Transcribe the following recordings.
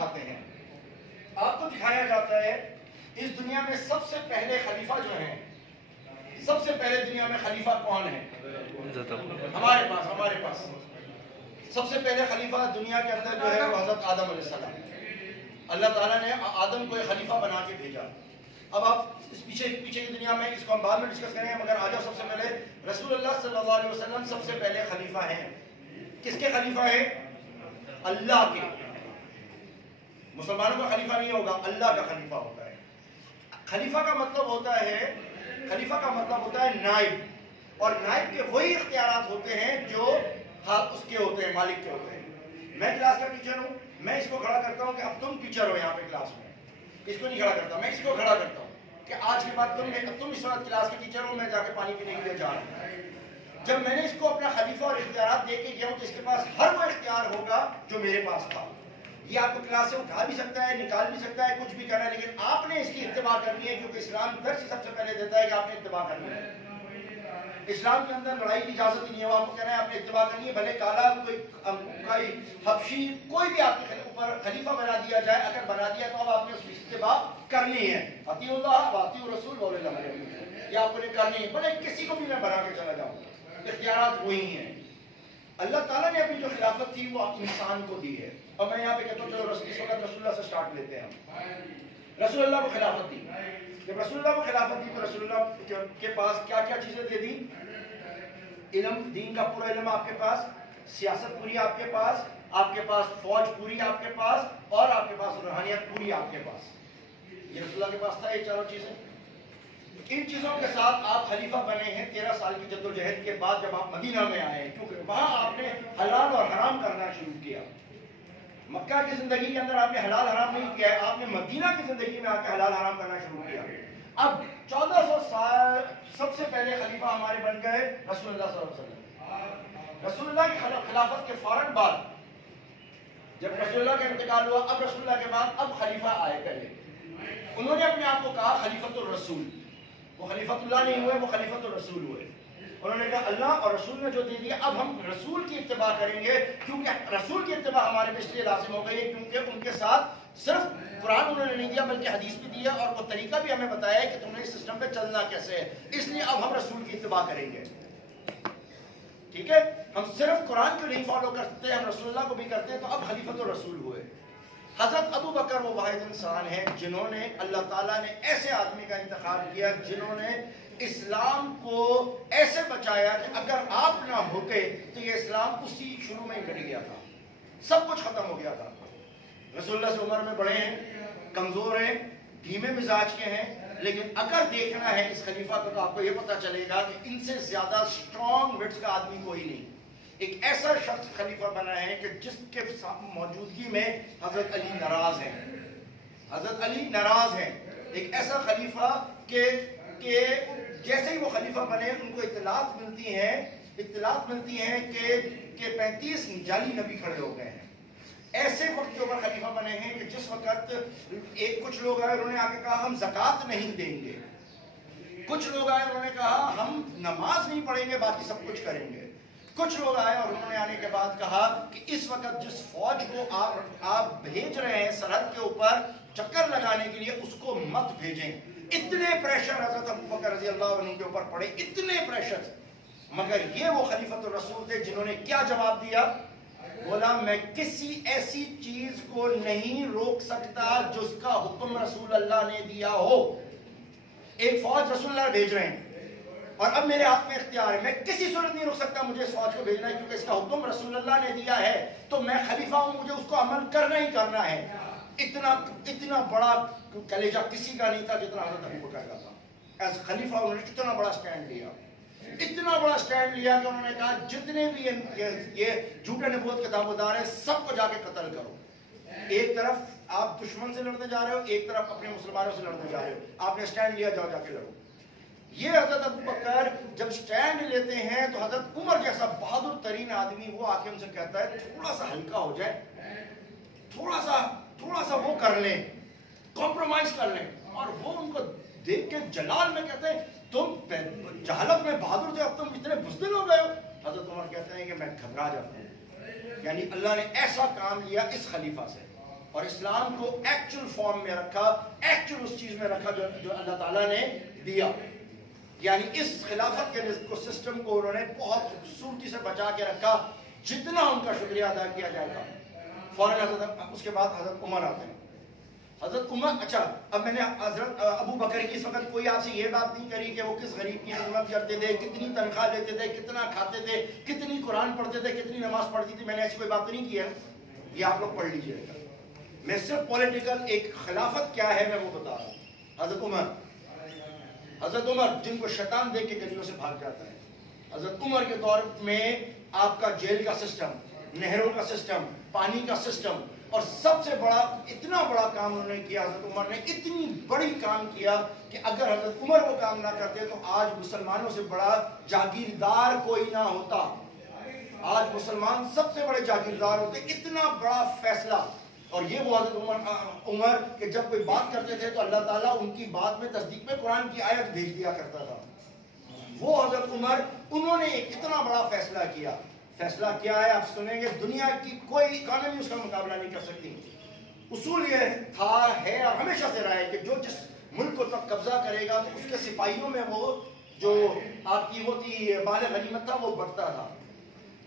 دکھاتے ہیں. آپ کو دکھایا جاتا ہے اس دنیا میں سب سے پہلے خلیفہ جو ہیں, سب سے پہلے دنیا میں خلیفہ کون ہے؟ ہمارے پاس سب سے پہلے خلیفہ دنیا کے اندر جو ہے وہ حضرت آدم علیہ السلام. اللہ تعالیٰ نے آدم کو ایک خلیفہ بنا کے بھیجا. اب آپ اس پیچھے کی دنیا میں اس کو ہم بعد میں ڈسکس کریں گے, مگر آ جاؤ. سب سے پہلے رسول اللہ صلی اللہ علیہ وسلم سب سے پہلے خلیفہ ہیں. کس کے خلیفہ ہیں؟ اللہ کے. مسلمانوں کا خلیفہ نہیں ہوگا, اللہ کا خلیفہ ہوتا ہے. خلیفہ کا مطلب ہوتا ہے نائب, اور نائب کے وہی اختیارات ہوتے ہیں جو اس کے ہوتے ہیں, مالک کے ہوتے ہیں. میں کلاس کا ٹیچر ہوں, میں اس کو کھڑا کرتا ہوں کہ اب تم ٹیچر ہو یہاں پہ کلاس میں. اس کو نہیں کھڑا کرتا, میں اس کو کھڑا کرتا ہوں کہ آج کے بعد تم اس وقت کلاس کے ٹیچر ہو, میں جا کے پانی پینے کے لیے جا رہا ہوں. جب میں نے اس کو اپنا خلیفہ اور اختیارات دے کے گیا ہوں تو اس کے پاس ہر وہ اختیار ہوگا جو میرے پاس تھا. یہ آپ کو کلاس سے اٹھا بھی سکتا ہے, نکال بھی سکتا ہے, کچھ بھی کرنا ہے, لیکن آپ نے اس کی اتباع کرنی ہے, کیونکہ اسلام درس سب سے پہلے دیتا ہے کہ آپ نے اتباع کرنی ہے. اسلام کے اندر لڑائی کی اجازت ہی نہیں ہے. وہ آپ کو کہنا ہے آپ نے اتباع کرنی ہے, بھلے کالا کوئی حبشی کوئی بھی آپ کے اوپر خلیفہ بنا دیا جائے, اگر بنا دیا تو اب آپ نے اس کی اتباع کرنی ہے. اطیعوا اللہ واطیعوا الرسول واولي الامر منکم, یہ آپ کو کرنی ہے, بھلے کسی کو بھی میں بنا کے چلا جاؤں. اختیارات وہی ہیں. اللہ تعالیٰ نے اپنی جو خلافت تھی وہ انسان کو دی ہے. اور میں یہاں پہ کہتا ہوں چلو اس وقت رسول اللہ سے سٹارٹ لیتے ہیں. رسول اللہ کو خلافت دی. جب رسول اللہ کو خلافت دی تو رسول اللہ کے پاس کیا کیا چیزیں دے دی؟ علم, دین کا پورا علم آپ کے پاس, سیاست پوری آپ کے پاس فوج پوری آپ کے پاس, اور آپ کے پاس روحانیت پوری آپ کے پاس. یہ رسول اللہ کے پاس تھا, یہ چاروں چیزیں. ان چیزوں کے ساتھ آپ خلیفہ بنے ہیں 13 سال کی جدوجہد کے بعد, جب آپ مدینہ میں آئے ہیں, کیونکہ وہاں آپ نے حلال اور حرام کرنا شروع کیا. مکہ کی زندگی کے اندر آپ نے حلال حرام نہیں کیا ہے, آپ نے مدینہ کی زندگی میں آ کے حلال حرام کرنا شروع کیا. اب 1400 سال سب سے پہلے خلیفہ ہمارے بن گئے رسول اللہ صلی اللہ علیہ وسلم. رسول اللہ کی خلافت کے فوراً بعد جب رسول اللہ کا انتقال ہوا, اب رسول اللہ کے بعد اب خلیفہ آئے پہلے. انہوں نے اپنے آپ کو کہا خلیفۃ الرسول. وہ خلیفۃ اللہ نہیں ہوئے, وہ خلیفۃ الرسول ہوئے. انہوں نے کہا اللہ اور رسول نے جو دے دیا, اب ہم رسول کی اتباع کریں گے, کیونکہ رسول کی اتباع ہمارے پہ اس لیے لازم ہو گئی ہے کیونکہ ان کے ساتھ صرف قرآن انہوں نے نہیں دیا بلکہ حدیث بھی دیا, اور وہ طریقہ بھی ہمیں بتایا ہے کہ تم نے اس سسٹم پہ چلنا کیسے ہے. اس لیے اب ہم رسول کی اتباع کریں گے. ٹھیک ہے, ہم صرف قرآن کو نہیں فالو کرتے, ہم رسول اللہ کو بھی کرتے ہیں. تو اب خلیفۃ الرسول ہوئے. حضرت ابو بکر وہ واحد انسان ہیں جنہوں نے, اللہ تعالیٰ نے ایسے آدمی کا انتخاب کیا جنہوں نے اسلام کو ایسے بچایا کہ اگر آپ نہ ہوتے تو یہ اسلام اسی شروع میں ہی مٹ گیا تھا, سب کچھ ختم ہو گیا تھا. رسول اللہ سے عمر میں بڑے ہیں, کمزور ہیں, دھیمے مزاج کے ہیں, لیکن اگر دیکھنا ہے اس خلیفہ کو تو آپ کو یہ پتا چلے گا کہ ان سے زیادہ اسٹرانگ وٹس کا آدمی کوئی نہیں. ایک ایسا شخص خلیفہ بنا ہے کہ جس کے موجودگی میں حضرت علی ناراض ہیں. حضرت علی ناراض ہیں. ایک ایسا خلیفہ کہ جیسے ہی وہ خلیفہ بنے ان کو اطلاعات ملتی ہیں کہ 35 جعلی نبی کھڑے ہو گئے ہیں. ایسے وقت کے اوپر خلیفہ بنے ہیں کہ جس وقت کچھ لوگ آئے, انہوں نے آ کے کہا ہم زکوٰۃ نہیں دیں گے. کچھ لوگ آئے, انہوں نے کہا ہم نماز نہیں پڑھیں گے, باقی سب کچھ کریں گے. کچھ لوگ آئے اور انہوں نے آنے کے بعد کہا کہ اس وقت جس فوج کو آپ بھیج رہے ہیں سرحد کے اوپر چکر لگانے کے لیے, اس کو مت بھیجیں. اتنے پریشر حضرت ابو بکر رضی اللہ عنہ کے اوپر پڑے, اتنے پریشر. مگر یہ وہ خلیفۃ الرسول تھے جنہوں نے کیا جواب دیا؟ بولا میں کسی ایسی چیز کو نہیں روک سکتا جس کا حکم رسول اللہ نے دیا ہو. ایک فوج رسول اللہ بھیج رہے ہیں اور اب میرے ہاتھ میں اختیار ہے, میں کسی صورت نہیں روک سکتا مجھے اس فوج کو بھیجنا ہے, کیونکہ اس کا حکم رسول اللہ نے دیا ہے, تو میں خلیفہ ہوں, مجھے اس کو عمل کرنا ہی کرنا ہے. اتنا بڑا کلیجہ کسی کا نہیں تھا جتنا حضرت ابو بکر کا تھا. ایز خلیفہ انہوں نے اتنا بڑا سٹینڈ لیا کہ انہوں نے کہا جتنے بھی یہ جھوٹے نبوت کے دعویدار ہیں سب کو جا کے قتل کرو. ایک طرف آپ دشمن سے لڑنے جا رہے ہو, ایک طرف اپنے مسلمانوں سے لڑنے جا رہے ہو, آپ نے سٹینڈ لیا, جاؤ جا کے لڑو. یہ حضرت ابو بکر جب سٹینڈ لیتے ہیں تو حضرت عمر جیسا بہادر ترین آدمی وہ آ کے ان سے کہتا ہے تھوڑا سا ہلکا ہو جائے, تھوڑا سا وہ کر لیں, کمپرومائز کر لیں. اور وہ ان کو دیکھ کے جلال میں کہتے ہیں تم جہالت میں بہادر تھے, اب تم اتنے بزدل ہو گئے ہو. حضرت عمر کہتے ہیں کہ میں گھبرا جاتا ہوں. یعنی اللہ نے ایسا کام لیا اس خلیفہ سے. اور اسلام کو ایکچوئل فارم میں رکھا، ایکچوئل اس چیز میں رکھا جو اللہ تعالیٰ نے دیا. یعنی اس خلافت کے سسٹم کو انہوں نے بہت خوبصورتی سے بچا کے رکھا. جتنا ان کا شکریہ ادا کیا جائے گا. فوراً اس کے بعد حضرت عمر آتے ہیں. حضرت عمر، اچھا اب میں نے حضرت ابو بکر کی اس وقت کوئی آپ سے یہ بات نہیں کری کہ وہ کس غریب کی خدمت کرتے تھے، کتنی تنخواہ لیتے تھے، کتنا کھاتے تھے، کتنی قرآن پڑھتے تھے، کتنی نماز پڑھتی تھی. میں نے ایسی کوئی بات نہیں کی ہے. یہ آپ لوگ پڑھ لیجئے گا. میں صرف پولیٹیکل ایک خلافت کیا ہے میں وہ بتا رہا ہوں. حضرت عمر جن کو شیطان دیکھ کے گلیوں سے بھاگ جاتا ہے. حضرت عمر کے دور میں آپ کا جیل کا سسٹم، نہروں کا سسٹم، پانی کا سسٹم، اور سب سے بڑا اتنا بڑا کام انہوں نے کیا. حضرت عمر نے اتنی بڑی کام کیا کہ اگر حضرت عمر وہ کام نہ کرتے تو آج مسلمانوں سے بڑا جاگیردار کوئی نہ ہوتا. آج مسلمان سب سے بڑے جاگیردار ہوتے. اتنا بڑا فیصلہ. اور یہ وہ حضرت عمر کہ جب کوئی بات کرتے تھے تو اللہ تعالیٰ ان کی بات میں تصدیق میں قرآن کی آیت بھیج دیا کرتا تھا. وہ حضرت عمر، انہوں نے ایک اتنا بڑا فیصلہ کیا. فیصلہ کیا ہے آپ سنیں گے. دنیا کی کوئی اکانومی اس کا مقابلہ نہیں کر سکتی. اصول یہ تھا، ہے اور ہمیشہ سے رہا ہے کہ جو جس ملک کو تک قبضہ کرے گا تو اس کے سپاہیوں میں وہ جو آپ کی وہ تھی مال غنیمت تھا وہ بڑھتا تھا.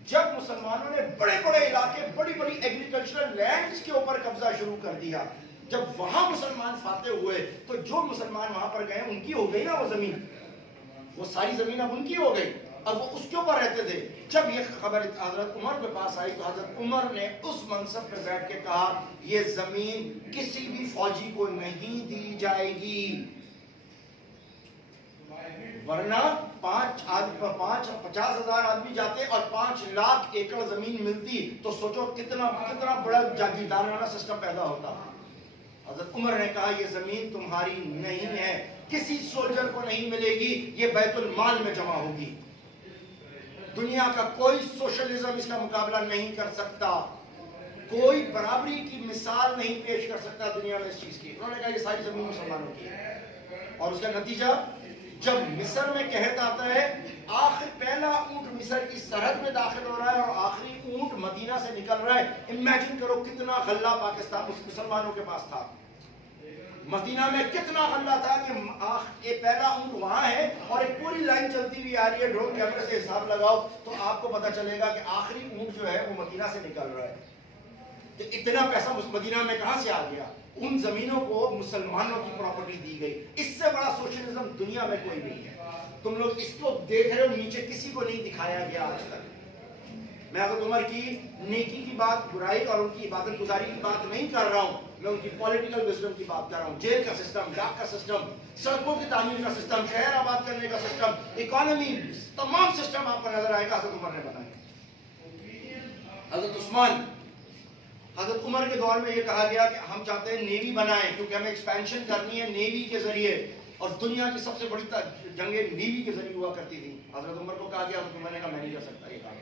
جب مسلمانوں نے بڑے بڑے علاقے، بڑی بڑی ایگریکلچرل لینڈز کے اوپر قبضہ شروع کر دیا، جب وہاں مسلمان فاتح ہوئے تو جو مسلمان وہاں پر گئے ان کی ہو گئی نا وہ زمین، وہ ساری زمین اب ان کی ہو گئی. اب وہ اس کے اوپر رہتے تھے. جب یہ خبر حضرت عمر کے پاس آئی تو حضرت عمر نے اس منصب پہ بیٹھ کے کہا یہ زمین کسی بھی فوجی کو نہیں دی جائے گی، ورنہ 50,000 آدمی جاتے اور 5 لاکھ ایکڑ زمین ملتی تو سوچو کتنا بڑا جاگیردارانہ سسٹم پیدا ہوتا. حضرت عمر نے کہا یہ زمین تمہاری نہیں ہے، کسی سولجر کو نہیں ملے گی، یہ بیت المال میں جمع ہوگی. دنیا کا کوئی سوشلزم اس کا مقابلہ نہیں کر سکتا، کوئی برابری کی مثال نہیں پیش کر سکتا دنیا میں اس چیز کی. انہوں نے کہا یہ ساری زمین مسلمانوں کی ہے. اور اس کا نتیجہ جب مصر میں قحط آتا ہے، آخر پہلا اونٹ مصر کی سرحد میں داخل ہو رہا ہے اور آخری اونٹ مدینہ سے نکل رہا ہے. امیجن کرو کتنا غلہ پاکستان مسلمانوں کے پاس تھا. مدینہ میں کتنا غلہ تھا کہ یہ پہلا اونٹ وہاں ہے اور ایک پوری لائن چلتی ہوئی آ رہی ہے. ڈرون کیمرے سے حساب لگاؤ تو آپ کو پتا چلے گا کہ آخری اونٹ جو ہے وہ مدینہ سے نکل رہا ہے. تو اتنا پیسہ مدینہ میں کہاں سے آ گیا؟ ان زمینوں کو مسلمانوں کی پراپرٹی دی گئی. اس سے بڑا سوشلزم دنیا میں کوئی نہیں ہے. تم لوگ اس کو دیکھ رہے ہو، نیچے کسی کو نہیں دکھایا گیا آج تک. میں حضرت عمر کی نیکی کی بات، برائی اور ان کی عبادت گزاری کی بات نہیں کر رہا ہوں، میں ان کی پولیٹیکل وزڈم کی بات کر رہا ہوں. جیل کا سسٹم، ڈاک کا سسٹم، سڑکوں کی تعمیر کا سسٹم، شہر آباد کرنے کا سسٹم، اکانومی، تمام سسٹم آپ کو نظر آئے گا حضرت عمر نے بنایا. حضرت عثمان، حضرت عمر کے دور میں یہ کہا گیا کہ ہم چاہتے ہیں نیوی بنائیں کیونکہ ہمیں ایکسپینشن کرنی ہے نیوی کے ذریعے، اور دنیا کی سب سے بڑی جنگیں نیوی کے ذریعے ہوا کرتی تھی. حضرت عمر کو کہا گیا، حضرت عمر نے کہا میں نہیں کر سکتا یہ کام.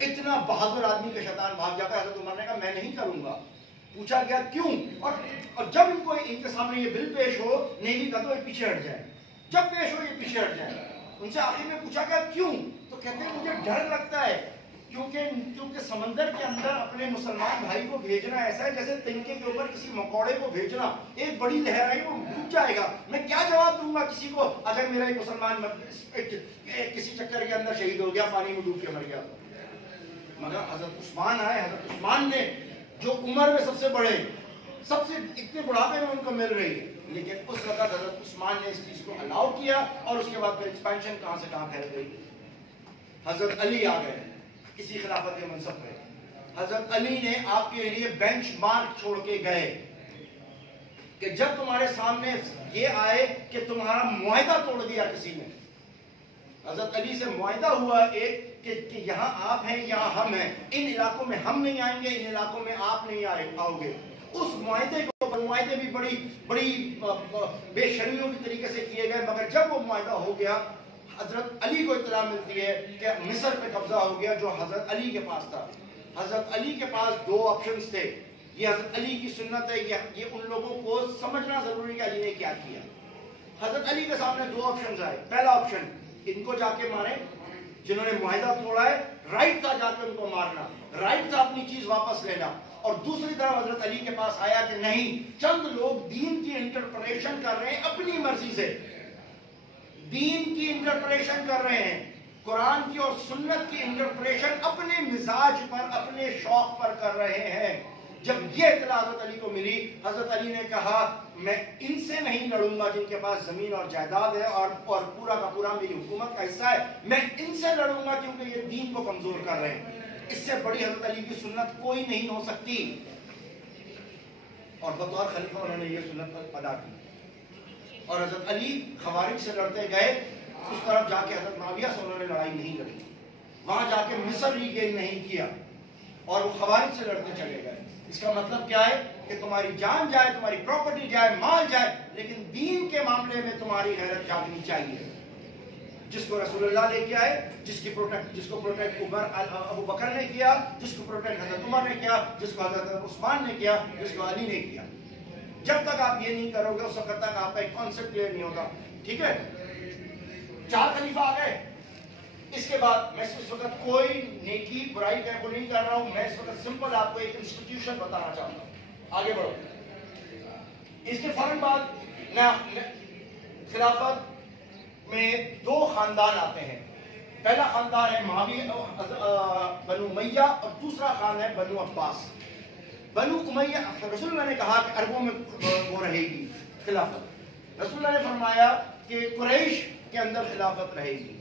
اتنا بہادر آدمی کا شیطان بھاگ جاتا ہے. حضرت عمر نے کہا میں نہیں کروں گا. پوچھا گیا کیوں؟ اور جب ان کے سامنے یہ بل پیش ہو نیوی کا تو یہ پیچھے ہٹ جائے، جب پیش ہو یہ پیچھے ہٹ جائے. ان سے آخر میں پوچھا گیا کیوں؟ تو کہتے ہیں مجھے ڈر لگتا ہے کیونکہ سمندر کے اندر اپنے مسلمان بھائی کو بھیجنا ایسا ہے جیسے تنکے کے اوپر کسی مکوڑے کو بھیجنا. ایک بڑی لہر آئی وہ ڈوب جائے گا، میں کیا جواب دوں گا کسی کو اگر میرا ایک مسلمان کسی چکر کے اندر شہید ہو گیا، پانی میں ڈوب کے مر گیا. مگر حضرت عثمان آئے. حضرت عثمان نے جو عمر میں سب سے بڑے، سب سے اتنے بڑھاپے میں ان کو مل رہی ہے، لیکن اس وقت حضرت عثمان نے اس چیز کو الاؤ کیا اور اس کے بعد پھر ایکسپینشن کہاں سے کہاں پھیل گئی. حضرت علی آ گئے اسی خلافت کے منصب پہ. حضرت علی نے آپ کے لیے بینچ مارک چھوڑ کے گئے کہ جب تمہارے سامنے یہ آئے کہ تمہارا معاہدہ توڑ دیا کسی نے. حضرت علی سے معاہدہ ہوا ایک کہ یہاں آپ ہیں یہاں ہم ہیں، ان علاقوں میں ہم نہیں آئیں گے، ان علاقوں میں آپ نہیں آؤ گے. اس معاہدے بھی بڑی بے شرمیوں کی طریقے سے کیے گئے. مگر جب وہ معاہدہ ہو گیا، حضرت علی کو اطلاع ملتی ہے کہ مصر پہ قبضہ ہو گیا جو حضرت علی کے پاس تھا. حضرت علی کے پاس 2 آپشنز تھے. یہ حضرت علی کی سنت ہے، یہ ان لوگوں کو سمجھنا ضروری ہے علی نے کیا کیا. حضرت علی کے سامنے 2 آپشنز آئے. پہلا آپشن ان کو جا کے ماریں جنہوں نے معاہدہ توڑا ہے، رائٹ تھا جا کے ان کو مارنا، رائٹ تھا اپنی چیز واپس لینا. اور دوسری طرف حضرت علی کے پاس آیا کہ نہیں، چند لوگ دین کی انٹرپریشن کر رہے ہیں اپنی مرضی سے، دین کی انٹرپریشن کر رہے ہیں، قرآن کی اور سنت کی انٹرپریشن اپنے مزاج پر، اپنے شوق پر کر رہے ہیں۔ جب یہ اطلاع حضرت علی کو ملی، حضرت علی نے کہا میں ان سے نہیں لڑوں گا جن کے پاس زمین اور جائیداد ہے اور پورا کا پورا میری حکومت کا حصہ ہے، میں ان سے لڑوں گا کیونکہ یہ دین کو کمزور کر رہے ہیں۔ اس سے بڑی حضرت علی کی سنت کوئی نہیں ہو سکتی، اور بطور خلیفہ انہوں نے یہ سنت ادا کی۔ اور حضرت علی خوارج سے لڑتے گئے، اس طرف جا کے حضرت معاویہ سے انہوں نے لڑائی نہیں لڑی، وہاں جا کے مصر ریگین نہیں کیا، اور وہ خوارج سے لڑتے چلے گئے۔ اس کا مطلب کیا ہے کہ تمہاری جان جائے، تمہاری پراپرٹی جائے، مال جائے، لیکن دین کے معاملے میں تمہاری غیرت جاگنی چاہیے۔ جس کو رسول اللہ لے کے آئے، جس کو پروٹیکٹ ابو بکر نے کیا، جس کو پروٹیکٹ حضرت عمر نے کیا، جس کو حضرت عثمان نے کیا، جس کو علی نے کیا۔ جب تک آپ یہ نہیں کرو گے اس وقت تک آپ کا ایک کانسیپٹ کلیئر نہیں ہوگا۔ ٹھیک ہے، 4 خلیفہ آ گئے۔ اس کے بعد میں اس وقت کوئی نیکی برائی کا وہ نہیں کر رہا ہوں، میں اس وقت سمپل آپ کو ایک انسٹیٹیوشن بتانا چاہتا ہوں۔ آگے بڑھو۔ اس کے فوراً بعد خلافت میں 2 خاندان آتے ہیں۔ پہلا خاندان ہے معاویہ بنو امیہ، اور دوسرا خاندان ہے بنو عباس۔ بنو امیہ، رسول اللہ نے کہا کہ عربوں میں وہ رہے گی خلافت۔ رسول اللہ نے فرمایا کہ قریش کے اندر خلافت رہے گی۔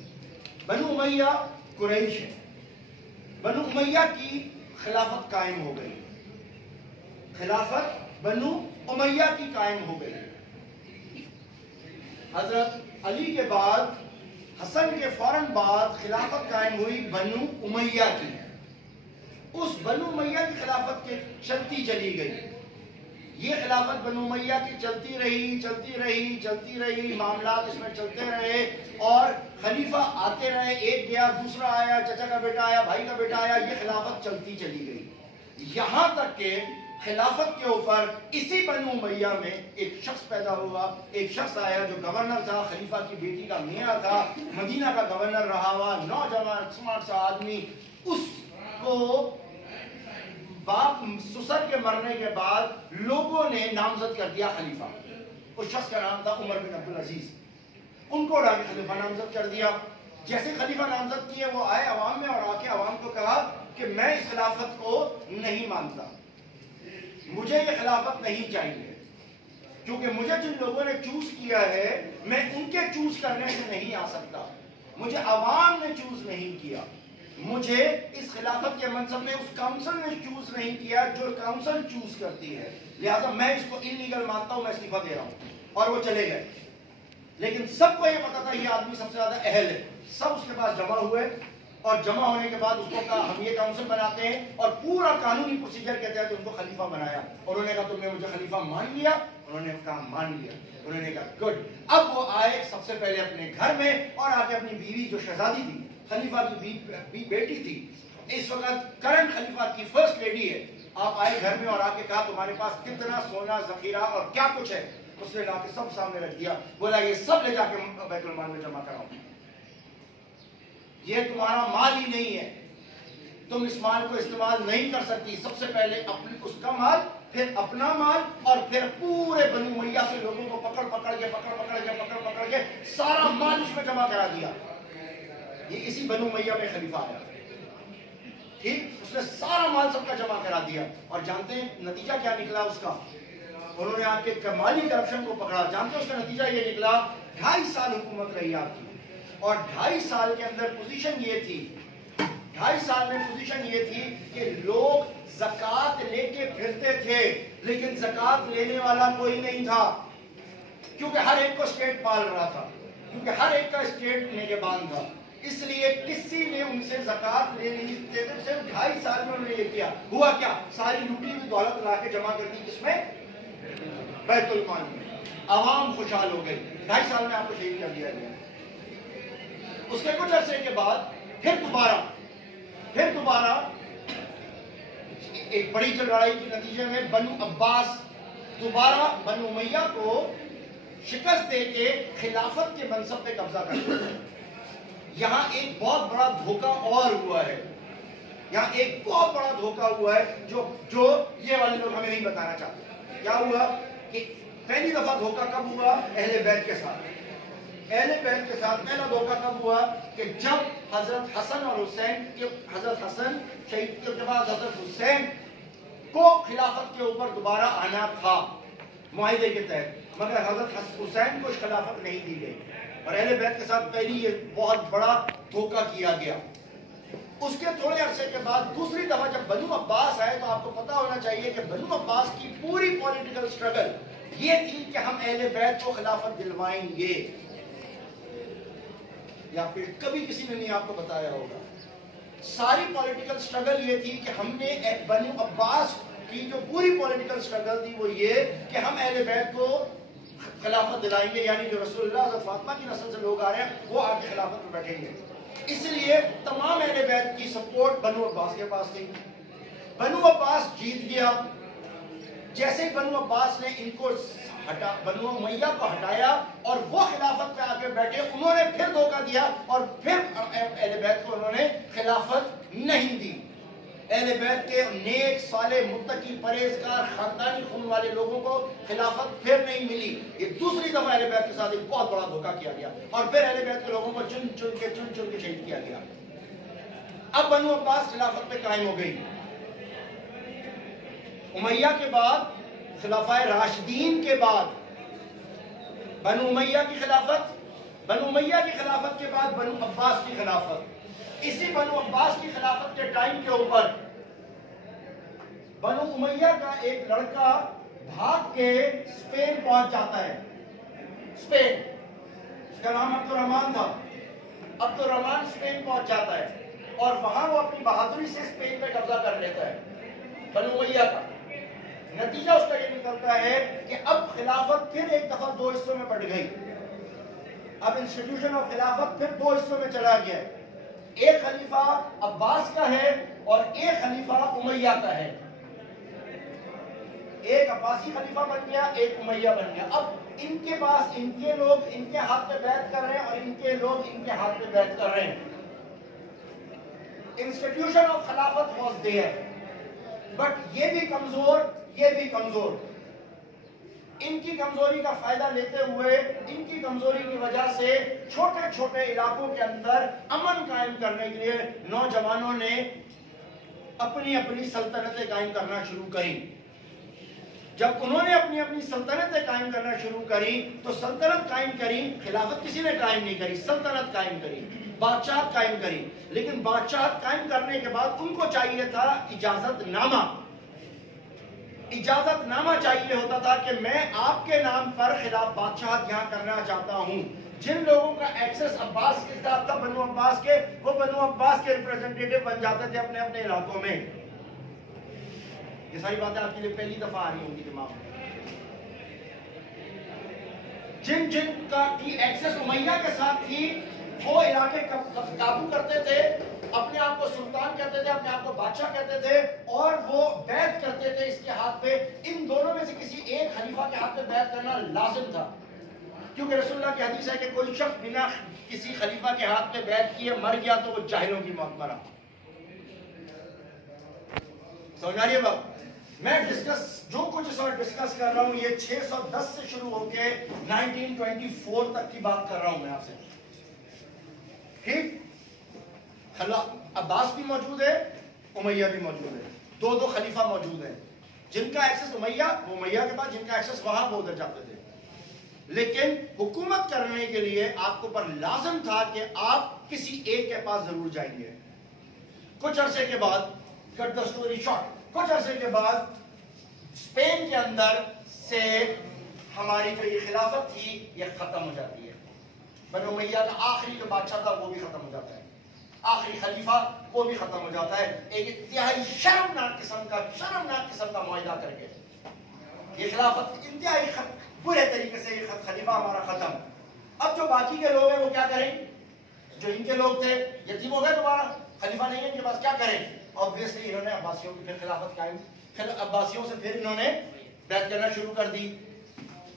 بنو امیہ قریش ہے، بنو امیہ کی خلافت قائم ہو گئی، خلافت بنو امیہ کی قائم ہو گئی۔ حضرت علی کے بعد، حسن کے فوراً بعد خلافت قائم ہوئی بنو امیہ کی۔ اس بنو امیہ کی خلافت کے چلتی چلی گئی۔ یہ خلافت بنو امیہ کی چلتی رہی، معاملات اس میں چلتے رہے، اور خلیفہ آتے رہے، ایک گیا، دوسرا آیا، چچا کا بیٹا آیا، بھائی کا بیٹا آیا، یہ خلافت چلتی چلی گئی، یہاں تک کہ خلافت کے اوپر اسی بنو امیہ میں ایک شخص پیدا ہوا، ایک شخص آیا جو گورنر تھا، خلیفہ کی بیٹی کا میاں تھا، مدینہ کا گورنر رہا ہوا، نوجوان اسمارٹ سا آدمی۔ اس کو باپ سسر کے مرنے کے بعد لوگوں نے نامزد کر دیا خلیفہ۔ اس شخص کا نام تھا عمر بن عبدالعزیز۔ ان کو اڑا کے خلیفہ نامزد کر دیا۔ جیسے خلیفہ نامزد کیے، وہ آئے عوام میں اور آ کے عوام کو کہا کہ میں اس خلافت کو نہیں مانتا، مجھے یہ خلافت نہیں چاہیے، کیونکہ مجھے جن لوگوں نے چوز کیا ہے میں ان کے چوز کرنے سے نہیں آ سکتا، مجھے عوام نے چوز نہیں کیا، مجھے اس خلافت کے منصب میں اس کاؤنسل نے چوز نہیں کیا جو کاؤنسل چوز کرتی ہے، لہذا میں اس کو انلیگل مانتا ہوں، میں استعفیٰ دے رہا ہوں۔ اور وہ چلے گئے۔ لیکن سب کو یہ پتا تھا یہ آدمی سب سے زیادہ اہل ہے، سب اس کے پاس جمع ہوئے، اور جمع ہونے کے بعد اس کو کہا ہم یہ کاؤنسل بناتے ہیں، اور پورا قانونی پروسیجر کے تحت ان کو خلیفہ بنایا۔ انہوں نے کہا تم نے مجھے خلیفہ مان لیا؟ انہوں نے کہا مان لیا۔ انہوں نے کہا گڈ۔ اب وہ آئے سب سے پہلے اپنے گھر میں، اور آ کے اپنی بیوی جو شہزادی تھی، خلیفہ کی بیٹی تھی، اس وقت کرنٹ خلیفہ کی فرسٹ لیڈی ہے، آپ آئے گھر میں اور آ کے کہا تمہارے پاس کتنا سونا ذخیرہ اور کیا کچھ ہے؟ اس نے لا کے سب سامنے رکھ دیا، بولا یہ سب لے جا کے بیت المال میں جمع کراؤ، یہ تمہارا مال ہی نہیں ہے، تم اس مال کو استعمال نہیں کر سکتی، سب سے پہلے اس کا مال، پھر اپنا مال، اور پھر پورے بنو امیہ سے لوگوں کو پکڑ کے سارا مال اس میں جمع کرا دیا۔ یہ اسی بنو امیہ میں خلیفہ آیا، ٹھیک، اس نے سارا مال سب کا جمع کرا دیا، اور جانتے ہیں نتیجہ کیا نکلا اس کا؟ انہوں نے آپ کے مالی کرپشن کو پکڑا، جانتے ہیں اس کا نتیجہ یہ نکلا، 2.5 سال حکومت رہی آپ کی، اور 2.5 سال کے اندر پوزیشن یہ تھی، 2.5 سال میں پوزیشن یہ تھی کہ لوگ زکوٰۃ لے کے پھرتے تھے، لیکن زکوٰۃ لینے والا کوئی نہیں تھا، کیونکہ ہر ایک کو اسٹیٹ پال رہا تھا، کیونکہ ہر ایک کا اسٹیٹ نگہبان تھا، اس لیے کسی نے ان سے زکوٰۃ لے نہیں دیتے تھے۔ صرف 2.5 سال میں انہوں نے یہ کیا، ہوا کیا؟ ساری لوٹی ہوئی دولت لا کے جمع کر دی، کس میں؟ بیت المال میں۔ عوام خوشحال ہو گئی، 2.5 سال میں آپ کو شہید کر دیا گیا۔ اس کے کچھ عرصے کے بعد پھر دوبارہ ایک بڑی لڑائی کے نتیجے میں بنو عباس دوبارہ بنو امیہ کو شکست دے کے خلافت کے منصب پہ قبضہ کر دیا۔ یہاں ایک بہت بڑا دھوکہ اور ہوا ہے، یہاں ایک بہت بڑا دھوکہ ہوا ہے جو یہ والے لوگ ہمیں نہیں بتانا چاہتے. کیا ہوا کہ پہلی دفعہ دھوکہ کب ہوا؟ اہل بیت کے ساتھ. اہل بیت کے ساتھ پہلا دھوکہ کب ہوا کہ جب حضرت حسن اور حسین حضرت حسن شہید کے بعد حضرت حسین کو خلافت کے اوپر دوبارہ آنا تھا معاہدے کے تحت، مگر حضرت حسین کو خلافت نہیں دی گئی اور اہل بیت کے ساتھ پہلی یہ بہت بڑا دھوکہ کیا گیا. اس کے تھوڑے عرصے کے بعد دوسری دفعہ جب بنو عباس آئے تو آپ کو پتا ہونا چاہیے کہ بنو عباس کی پوری پولیٹیکل سٹرگل یہ تھی کہ ہم اہل بیت کو خلافت دلوائیں گے. یا پھر کبھی کسی نے نہیں آپ کو بتایا ہوگا. ساری پولیٹیکل سٹرگل یہ تھی کہ ہم نے بنو عباس کی جو پوری پولیٹیکل سٹرگل تھی وہ یہ کہ ہم اہل بیت کو خلافت دلائیں گے، یعنی جو رسول اللہ حضرت فاطمہ کی نسل سے لوگ آ رہے ہیں وہ آ کے خلافت میں بیٹھیں گے. اس لیے تمام اہل بیت کی سپورٹ بنو عباس کے پاس تھی. بنو عباس جیت گیا. جیسے بنو عباس نے ان کو بنو امیہ کو ہٹایا اور وہ خلافت پہ آ کے بیٹھے، انہوں نے پھر دھوکہ دیا اور پھر اہل بیت کو انہوں نے خلافت نہیں دی. اہل بیت کے نیک صالح متقی پرہیزگار خاندانی خون والے لوگوں کو خلافت پھر نہیں ملی. یہ دوسری دفعہ اہل بیت کے ساتھ ایک بہت بڑا دھوکہ کیا گیا اور پھر اہل بیت کے لوگوں کو چن چن کے شہید کیا گیا. اب بنو عباس خلافت پہ قائم ہو گئی. امیہ کے بعد خلفائے راشدین کے بعد بنو امیہ کی خلافت، بنو امیہ کی خلافت کے بعد بنو عباس کی خلافت. اسی بنو عباس کی خلافت کے ٹائم کے اوپر بنو امیہ کا ایک لڑکا بھاگ کے اسپین پہنچ جاتا ہے. اسپین، اس کا نام عبد الرحمن تھا. عبد الرحمن اسپین پہنچ جاتا ہے اور وہاں وہ اپنی بہادری سے اسپین پہ قبضہ کر لیتا ہے بنو امیہ کا. نتیجہ اس کا یہ نکلتا ہے کہ اب خلافت پھر ایک دفعہ دو حصوں میں بٹ گئی. اب انسٹیٹیوشن آف خلافت پھر دو حصوں میں چلا گیا. ایک خلیفہ عباس کا ہے اور ایک خلیفہ امیہ کا ہے. ایک عباسی خلیفہ بن گیا، ایک امیہ بن گیا. اب ان کے پاس ان کے لوگ ان کے ہاتھ پہ بیعت کر رہے ہیں اور ان کے لوگ ان کے ہاتھ پہ بیعت کر رہے ہیں. انسٹیٹیوشن آف خلافت واز دیئر، بٹ یہ بھی کمزور، یہ بھی کمزور. ان کی کمزوری کا فائدہ لیتے ہوئے، ان کی کمزوری کی وجہ سے چھوٹے چھوٹے علاقوں کے اندر امن قائم کرنے کے لیے نوجوانوں نے اپنی اپنی سلطنتیں قائم کرنا شروع کریں. جب انہوں نے اپنی اپنی سلطنتیں قائم کرنا شروع کری تو سلطنت قائم کری، خلافت کسی نے قائم نہیں کری، سلطنت قائم کری، بادشاہت قائم کری. لیکن بادشاہت قائم کرنے کے بعد ان کو چاہیے تھا اجازت نامہ. اجازت نامہ چاہیے ہوتا تھا کہ میں آپ کے نام پر خلاف بادشاہت یہاں کرنا چاہتا ہوں. جن لوگوں کا ایکسس عباس کے ساتھ تھا، بنو عباس کے، وہ بنو عباس کے ریپریزنٹیٹیو بن جاتے تھے اپنے اپنے علاقوں میں. یہ ساری باتیں آپ کے لیے پہلی دفعہ آ رہی ہوں گی دماغ میں. جن جن کا کی ایکسس امیہ کے ساتھ تھی وہ علاقے قابو کرتے تھے، اپنے آپ کو سلطان کہتے تھے، اپنے آپ کو بادشاہ کہتے تھے اور وہ بیعت کرتے تھے اس کے ہاتھ پہ. ان دونوں میں سے کسی ایک خلیفہ کے ہاتھ پہ بیعت کرنا لازم تھا، کیونکہ رسول اللہ کی حدیث ہے کہ کوئی شخص بنا کسی خلیفہ کے ہاتھ پہ بیعت کیے مر گیا تو وہ جاہلوں کی موت مرا. سمجھ آ رہی ہے بات؟ میں جو کچھ اس وقت ڈسکس کر رہا ہوں یہ 610 سے شروع ہو کے 1924 تک کی بات کر رہا ہوں میں آپ سے. ٹھیک؟ عباس بھی موجود ہے، امیہ بھی موجود ہے، دو دو خلیفہ موجود ہیں. جن کا ایکسس امیہ، وہ امیہ کے بعد جن کا ایکسس وہاں وہ ادھر جاتے تھے. لیکن حکومت کرنے کے لیے آپ کو پر لازم تھا کہ آپ کسی ایک کے پاس ضرور جائیں گے. کچھ عرصے کے بعد، کٹ دا سٹوری شارٹ، کچھ عرصے کے بعد اسپین کے اندر سے ہماری جو یہ خلافت تھی یہ ختم ہو جاتی ہے. بنو امیہ کا آخری جو بادشاہ تھا وہ بھی ختم ہو جاتا ہے، آخری خلیفہ وہ بھی ختم ہو جاتا ہے. ایک انتہائی شرمناک قسم کا معاہدہ کر کے یہ خلافت انتہائی برے طریقے سے یہ خلیفہ ہمارا ختم. اب جو باقی کے لوگ ہیں وہ کیا کریں؟ جو ان کے لوگ تھے یتیم ہو گئے، دوبارہ خلیفہ نہیں ہے ان کے پاس، کیا کریں؟ obviously انہوں نے عباسیوں کی پھر خلافت قائم، عباسیوں سے پھر انہوں نے بیعت کرنا شروع کر دی.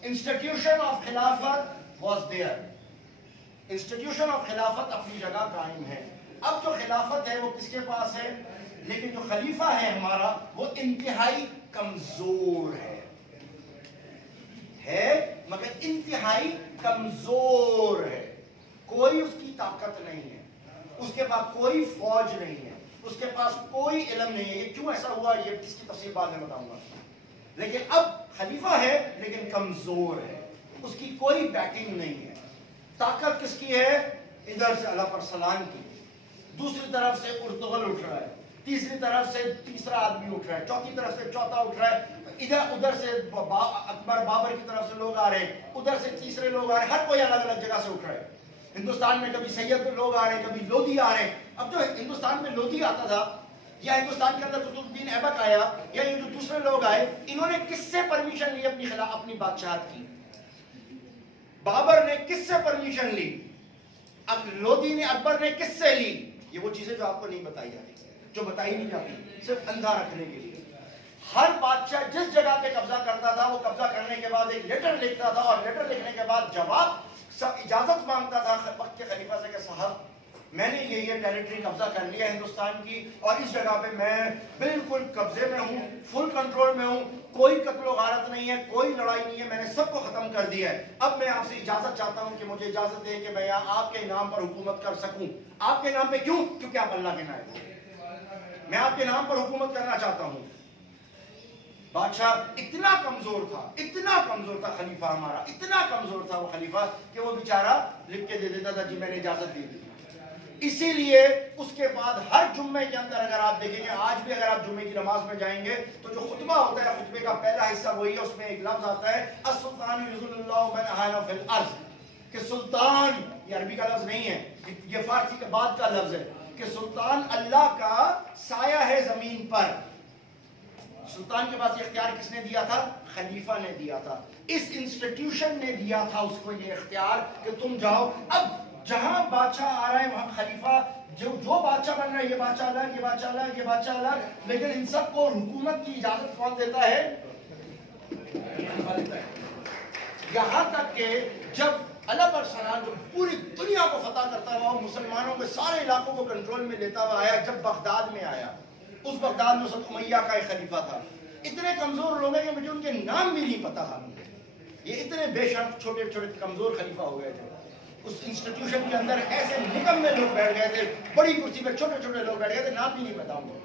انسٹیٹیوشن آف خلافت واز دیئر. انسٹیٹیوشن آف خلافت اپنی جگہ قائم ہے. اب جو خلافت ہے وہ کس کے پاس ہے؟ لیکن جو خلیفہ ہے ہمارا وہ انتہائی کمزور ہے مگر انتہائی کمزور ہے. کوئی اس کی طاقت نہیں ہے, اس کے پاس کوئی فوج نہیں ہے, اس کے پاس کوئی علم نہیں ہے. یہ کیوں ایسا ہوا یہ اس کی تفصیل بعد میں بتاؤں گا. لیکن اب خلیفہ ہے لیکن کمزور ہے, اس کی کوئی بیکنگ نہیں ہے. طاقت کس کی ہے؟ ادھر سے اللہ پر سلام کی, دوسری طرف سے ارطغرل اٹھ رہا ہے, تیسری طرف سے تیسرا آدمی اٹھ رہا ہے, چوتھی طرف سے چوتھا اٹھ رہا ہے, ادھر سے اکبر بابر کی طرف سے لوگ آ رہے ہیں, ادھر سے تیسرے لوگ آ رہے ہیں, ہر کوئی الگ الگ جگہ سے اٹھ رہا ہے. ہندوستان میں کبھی سید لوگ آ رہے ہیں, کبھی لودھی آ رہے ہیں. اب جو ہندوستان میں لودھی آتا تھا یا ہندوستان کے اندر قطب الدین ایبک آیا یا یہ جو دوسرے لوگ آئے, انہوں نے کس سے پرمیشن لی اپنی خلاف اپنی بادشاہت کی؟ بابر نے کس سے پرمیشن لی؟ اب لودھی نے اکبر نے کس سے لی؟ یہ وہ چیزیں جو آپ کو نہیں بتائی جاتی, جو بتائی نہیں جاتی, صرف اندھا رکھنے کے لیے. ہر بادشاہ جس جگہ پہ قبضہ کرتا تھا وہ قبضہ کرنے کے بعد ایک لیٹر لکھتا تھا, اور لیٹر لکھنے کے بعد جواب اجازت مانگتا تھا وقت کے خلیفہ سے کہ صاحب میں نے یہ ٹیریٹری قبضہ کر لیا ہندوستان کی, اور اس جگہ پہ میں بالکل قبضے میں ہوں, فل کنٹرول میں ہوں, کوئی قتل و غارت نہیں ہے, کوئی لڑائی نہیں ہے, میں نے سب کو ختم کر دیا ہے. اب میں آپ سے اجازت چاہتا ہوں کہ مجھے اجازت دیں کہ میں یہاں آپ کے نام پر حکومت کر سکوں. آپ کے نام پہ کیوں؟ کیونکہ آپ اللہ کے نائب ہیں, میں آپ کے نام پر حکومت کرنا چاہتا ہوں. بادشاہ اتنا کمزور تھا خلیفہ ہمارا, اتنا کمزور تھا وہ خلیفہ کہ وہ بیچارہ لکھ کے دے دیتا تھا جی میں نے اجازت دے دی. اسی لیے اس کے بعد ہر جمعے کے اندر اگر آپ دیکھیں گے, آج بھی اگر آپ جمعے کی نماز میں جائیں گے تو جو خطبہ ہوتا ہے, خطبے کا پہلا حصہ وہی ہے, اس میں ایک لفظ آتا ہے السلطان یعز اللہ من احاطہ فی الارض, کہ سلطان, یہ عربی کا لفظ نہیں ہے, یہ فارسی کے بعد کا لفظ ہے, کہ سلطان اللہ کا سایہ ہے زمین پر. سلطان کے پاس یہ اختیار کس نے دیا تھا؟ خلیفہ نے دیا تھا. اس انسٹیٹیوشن نے دیا تھا اس کو یہ اختیار کہ تم جاؤ. اب جہاں بادشاہ آ رہا ہے وہاں خلیفہ, جو بادشاہ بن رہا ہے, یہ بادشاہ الگ, یہ بادشاہ الگ, یہ بادشاہ الگ, لیکن ان سب کو حکومت کی اجازت کون دیتا ہے؟ خلیفہ دیتا ہے. یہاں تک کہ جب اللہ پر سلام جو پوری دنیا کو فتح کرتا ہوا, مسلمانوں کے سارے علاقوں کو کنٹرول میں لیتا ہوا آیا, جب بغداد میں آیا, اس بغداد میں سلطنت امیہ کا ایک خلیفہ تھا. اتنے کمزور لوگ ہیں کہ مجھے ان کے نام بھی نہیں پتا تھا. یہ اتنے بے شرف چھوٹے چھوٹے کمزور خلیفہ ہو گئے تھے. اس انسٹیٹیوشن کے اندر ایسے نکمے لوگ بیٹھ گئے تھے, بڑی کرسی پہ چھوٹے چھوٹے لوگ بیٹھ گئے تھے, نام بھی نہیں بتاؤں گا.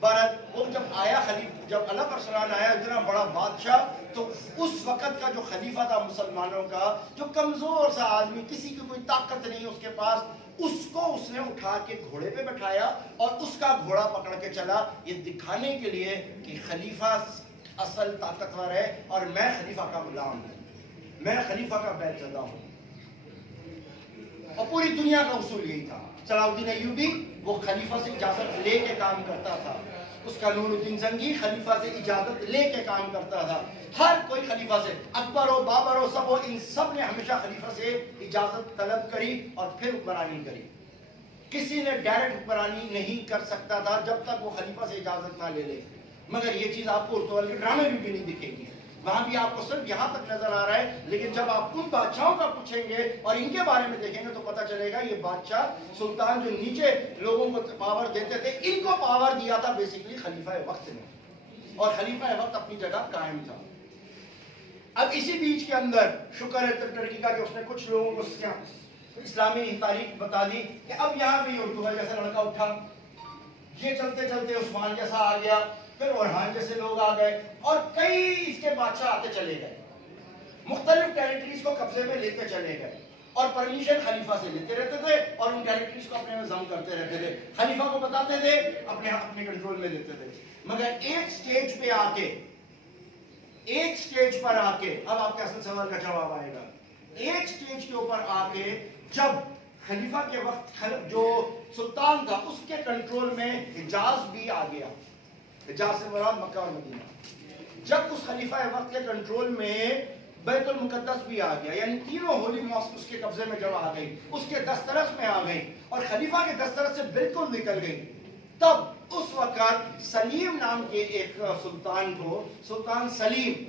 بہرحال وہ جب آیا جب اللہ پر سلام آیا, اتنا بڑا بادشاہ, تو اس وقت کا جو خلیفہ تھا مسلمانوں کا, جو کمزور سا آدمی, کسی کی کوئی طاقت نہیں اس کے پاس, اس کو اس نے اٹھا کے گھوڑے پہ بٹھایا اور اس کا گھوڑا پکڑ کے چلا, یہ دکھانے کے لیے کہ خلیفہ اصل طاقتور ہے اور میں خلیفہ کا غلام ہوں, میں خلیفہ کا بیعت زدہ ہوں. اور پوری دنیا کا اصول یہی تھا. صلاح الدین ایوبی وہ خلیفہ سے اجازت لے کے کام کرتا تھا, اس کا نور الدین زنگی خلیفہ سے اجازت لے کے کام کرتا تھا, ہر کوئی خلیفہ سے, اکبر ہو, بابر ہو, سب ہو, ان سب نے ہمیشہ خلیفہ سے اجازت طلب کری اور پھر حکمرانی کری. کسی نے ڈائریکٹ حکمرانی نہیں کر سکتا تھا جب تک وہ خلیفہ سے اجازت نہ لے لے. مگر یہ چیز آپ کو ارطغرل کے ڈرامے میں بھی نہیں دکھے گی, وہاں بھی آپ کو صرف یہاں تک نظر آ رہا ہے. لیکن جب آپ ان بادشاہوں کا پوچھیں گے اور ان کے بارے میں دیکھیں گے تو پتہ چلے گا یہ بادشاہ سلطان جو نیچے لوگوں کو پاور دیتے تھے, ان کو پاور دیا تھا بیسیکلی خلیفہ وقت نے, اور خلیفہ وقت اپنی جگہ قائم تھا. اب اسی بیچ کے اندر شکر ہے ترکی کا کہ اس نے کچھ لوگوں کو اسلامی تاریخ بتا دی کہ اب یہاں بھی ارطغرل جیسا لڑکا اٹھا, یہ چلتے چلتے عثمان جیسا آ گیا, پھر اورحان جیسے لوگ آ گئے, اور کئی اس کے بادشاہ آتے چلے گئے, مختلف ٹیریٹریز کو قبضے میں لیتے چلے گئے, اور پرمیشن خلیفہ سے لیتے رہتے تھے اور ان ٹیریٹریز کو اپنے میں ضم کرتے رہتے تھے, خلیفہ کو بتاتے تھے, اپنے کنٹرول میں لیتے تھے. مگر ایک سٹیج پہ آ کے, ایک سٹیج پر آ کے, اب آپ کے اصل سوال کا جواب آئے گا, ایک سٹیج کے اوپر آ کے جب خلیفہ کے وقت جو سلطان تھا اس کے کنٹرول میں حجاز بھی آ گیا, حجاز سے مراد مکہ اور مدینہ, جب اس خلیفہ وقت کے کنٹرول میں بیت المقدس بھی آ گیا, یعنی تینوں ہولی ماسک اس کے قبضے میں جب آ گئی, اس کے دسترس میں آ گئی اور خلیفہ کے دسترس سے بالکل نکل گئی, تب اس وقت سلیم نام کے ایک سلطان کو, سلطان سلیم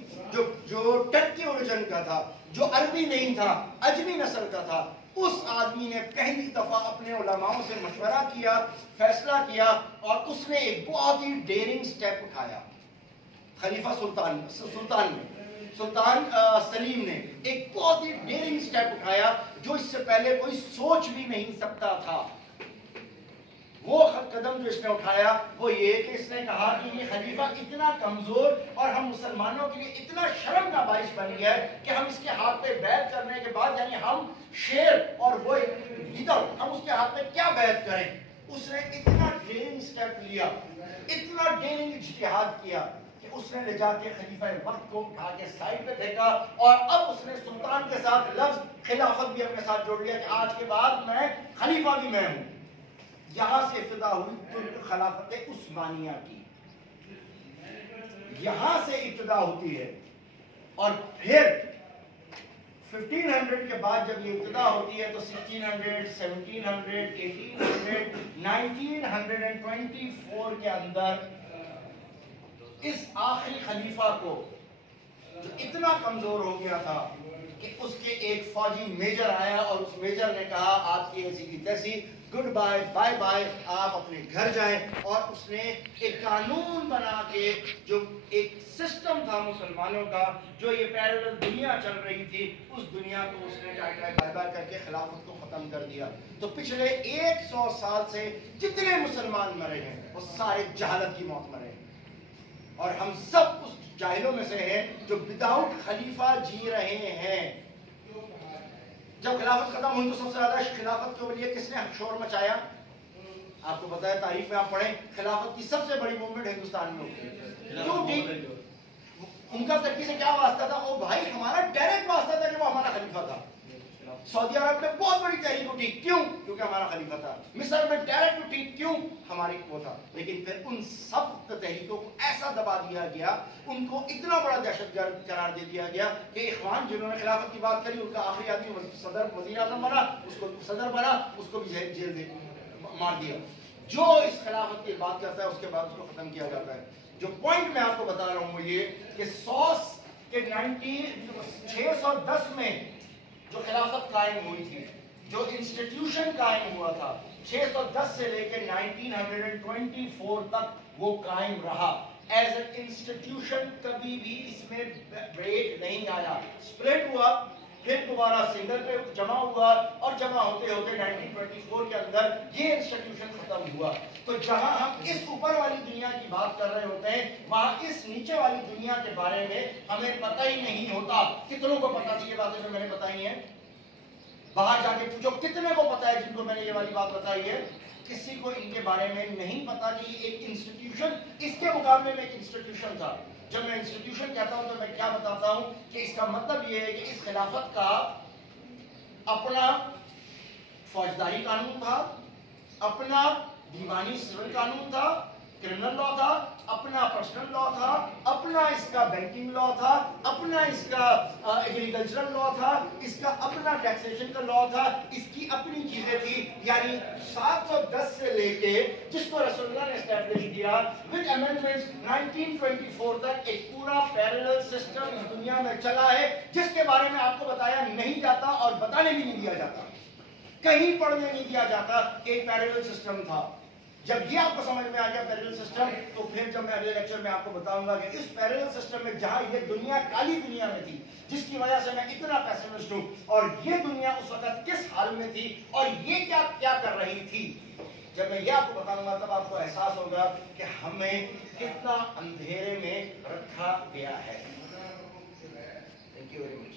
جو ٹرکی اوریجن کا تھا, جو عربی نہیں تھا, اجمی نسل کا تھا, اس آدمی نے پہلی دفعہ اپنے علماؤں سے مشورہ کیا، فیصلہ کیا، اور اس نے ایک بہت ہی ڈیرنگ سٹیپ اٹھایا۔ خلیفہ سلطان سلیم نے ایک بہت ہی ڈیرنگ سٹیپ اٹھایا جو اس سے پہلے کوئی سوچ بھی نہیں سکتا تھا۔ وہ قدم جو اس نے اٹھایا وہ یہ کہ اس نے کہا کہ یہ خلیفہ اتنا کمزور اور ہم مسلمانوں کے لیے اتنا شرم کا باعث بن گیا ہے کہ ہم اس کے ہاتھ پہ بیعت کرنے کے بعد، یعنی ہم شیر اور وہ لیڈر، ہم اس کے ہاتھ پہ کیا بیعت کریں۔ اس نے اتنا ڈیرنگ سٹیپ لیا، اتنا ڈیرنگ اجتہاد کیا کہ اس نے لے جا کے خلیفہ وقت کو اٹھا کے سائڈ پہ پھینکا، اور اب اس نے سلطان کے ساتھ لفظ خلافت بھی اپنے ساتھ جوڑ لیا کہ آج کے بعد میں خلیفہ بھی میں ہوں۔ یہاں سے ابتدا ہوئی ترک خلافت عثمانیہ کی، یہاں سے ابتدا ہوتی ہے، اور پھر 1500 کے بعد جب یہ ابتدا ہوتی ہے تو 1600 1700 1800 1924 کے اندر اس آخری خلیفہ کو جو اتنا کمزور ہو گیا تھا کہ اس کے ایک فوجی میجر آیا اور اس میجر نے کہا آپ کی ایسی کی تیسی، گڈ بائے، بائے بائے، آپ اپنے گھر جائیں۔ اور اس نے ایک قانون بنا کے، جو ایک سسٹم تھا مسلمانوں کا، جو یہ پیرلل دنیا چل رہی تھی، اس دنیا کو اس نے بائے بائے کر کے خلافت کو ختم کر دیا۔ تو پچھلے 100 سال سے جتنے مسلمان مرے ہیں وہ سارے جہالت کی موت مرے ہیں، اور ہم سب اس جاہلوں میں سے ہیں جو وداؤٹ خلیفہ جی رہے ہیں۔ جب خلافت ختم ہوئی تو سب سے زیادہ خلافت کے لیے کس نے شور مچایا؟ آپ کو پتا ہے، تاریخ میں آپ پڑھیں، خلافت کی سب سے بڑی موومنٹ ہندوستان میں ہوتی ہے۔ کیوں تھی؟ ان کا ترکی سے کیا واسطہ تھا؟ او بھائی، ہمارا ڈائریکٹ واسطہ تھا کہ وہ ہمارا خلیفہ تھا۔ سعودی عرب میں بہت بڑی تحریک اٹھی، کیوں؟ کیونکہ ہمارا خلیفہ تھا۔ مصر میں ڈائریکٹ اٹھی، کیوں؟ ہماری وہ تھا۔ لیکن پھر ان سب تحریکوں کو ایسا دبا دیا گیا، ان کو اتنا بڑا دہشت گرد قرار دے دیا گیا کہ اخوان جنہوں نے خلافت کی بات کری، ان کا آخری آدمی صدر وزیر اعظم بنا، اس کو صدر بنا، اس کو بھی جیل دے مار دیا۔ جو اس خلافت کی بات کرتا ہے اس کے بعد اس کو ختم کیا جاتا ہے۔ جو پوائنٹ میں آپ کو بتا رہا ہوں وہ یہ کہ 610 میں جو خلافت قائم ہوئی تھی، جو انسٹیٹیوشن قائم ہوا تھا، 610 سے لے کے 1924 تک وہ قائم رہا۔ ایز این انسٹیٹیوشن کبھی بھی اس میں بریک نہیں آیا۔ سپلٹ ہوا، پھر دوبارہ سنگل پہ جمع ہوا، اور جمع ہوتے ہوتے 1924 کے اندر یہ انسٹیٹیوشن ختم ہوا۔ تو جہاں ہم اس اوپر والی دنیا کی بات کر رہے ہوتے ہیں، وہاں اس نیچے والی دنیا کے بارے میں ہمیں پتہ ہی نہیں ہوتا۔ کتنوں کو پتا تھی یہ باتیں جو میں نے بتائی ہیں؟ باہر جا کے پوچھو کتنے کو پتا ہے جن کو میں نے یہ والی بات بتائی ہے؟ کسی کو ان کے بارے میں نہیں پتا کہ یہ ایک انسٹیٹیوشن اس کے مقابلے میں ایک انسٹیٹیوشن تھا۔ جب میں انسٹیٹیوشن کہتا ہوں تو میں کیا بتاتا ہوں کہ اس کا مطلب یہ ہے کہ اس خلافت کا اپنا فوجداری قانون تھا، اپنا دیوانی سول قانون تھا، کرمنل لا تھا، اپنا پرسنل لا تھا، اپنا اس کا بینکنگ لا تھا، اپنا اس کا ایگریکلچرل لا تھا، اس کا اپنا ٹیکسیشن کا لا تھا، اس کی اپنی چیزیں تھی۔ یعنی 710 سے لے کے جس کو رسول اللہ نے اسٹیبلش کیا ود امینڈمنٹس 1924 تک ایک پورا پیرلل سسٹم اس دنیا میں چلا ہے، جس کے بارے میں آپ کو بتایا نہیں جاتا اور بتانے بھی نہیں دیا جاتا، کہیں پڑھنے نہیں دیا جاتا کہ ایک پیرلل سسٹم تھا۔ جب یہ آپ کو سمجھ میں آ گیا پیرلل سسٹم، تو پھر جب میں اگلے لیکچر میں آپ کو بتاؤں گا کہ اس پیرلل سسٹم میں جہاں یہ دنیا کالی دنیا میں تھی، جس کی وجہ سے میں اتنا پیسمسٹ ہوں، اور یہ دنیا اس وقت کس حال میں تھی اور یہ کیا کر رہی تھی، جب میں یہ آپ کو بتاؤں گا تب آپ کو احساس ہوگا کہ ہمیں کتنا اندھیرے میں رکھا گیا ہے۔ Thank you very much.